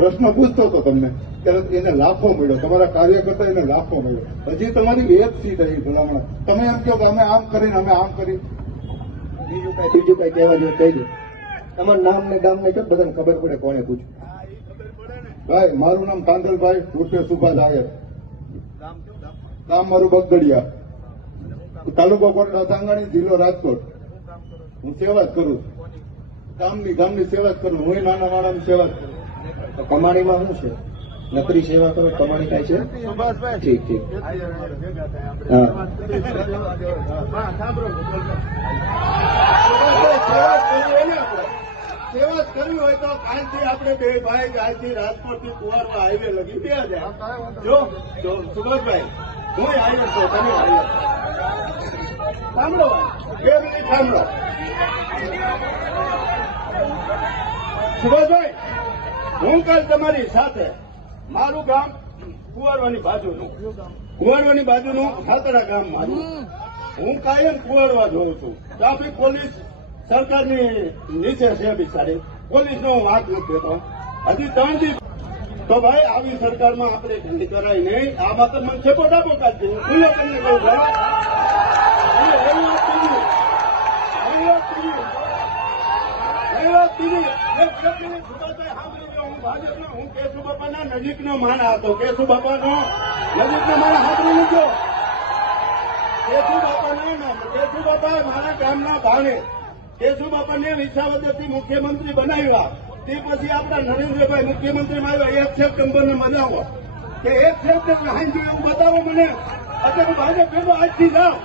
પ્રશ્ન પૂછતો હતો તમને ત્યારે એને લાફો મળ્યો, તમારા કાર્યકર્તા એને લાફો મળ્યો. હજી તમારી એક સીટ આવી ભલામણ, તમે એમ કહો કે અમે આમ કરીને અમે આમ કરી. બીજું કઈ કહેવા જોઈએ કહી દો. તમારું નામ ને ગામ ને કહો, બધાને ખબર પડે કોને પૂછ્યું. ભાઈ મારું નામ કાંદલભાઈ ઉર્ફે સુભાષ આયર, ગામ મારું બગદડિયા, તાલુકો કોટડા સાંગાણી, જિલ્લો રાજકોટ. હું સેવા જ કરું છું, ગામની સેવા જ કરું. હું નાના માણસની સેવા જ કરું. તો કમાણીમાં શું છે? નકરી સેવા કરો, કમાણી થાય છે? ઠીક ઠીક. હા સેવા કરવી હોય તો કાલથી આપણે બે ભાઈ આજથી રાજકોટ થી કુવારવા હાઈવે લગી બે જાય. જો સુભાષભાઈ, હું હાઈવે છું, તમે હાઈવે સાંભળો, 2 મિનિટ સાંભળો. સુભાષભાઈ, હું કાલ તમારી સાથે, મારું ગામ કુવારવાની બાજુનું સાતડા ગામ મારું. હું કાયમ કુવારવા જોઉં છું. ટ્રાફિક પોલીસ સરકારની નીચે છે બિચારી, પોલીસનો હું વાત નથી દેતો. હજી 3 દિવસ તો ભાઈ આવી સરકારમાં આપણે ઠંડી કરાય નહીં. આ વાત મને છેપો ડાબો કાઢી હું ખુલ્લો તમને કહું છું. હું કેશુબાપાના નજીકનો માણા હતો. કેશુબાપાનો નજીકનો માણા સાંભળી લીધો. કેશુબાપા મારા ગામના ભાણે, કેશુબાપાને વિસાવદરથી મુખ્યમંત્રી બનાવ્યા. તે પછી આપણા નરેન્દ્રભાઈ મુખ્યમંત્રીમાં આવ્યા. 1 સપ્ટેમ્બરને મનાવો કે 1 સપ્ટેમ્બર હાંજી એવું બતાવો મને. અત્યારે ભાજપ ભેગો આજથી જાઓ.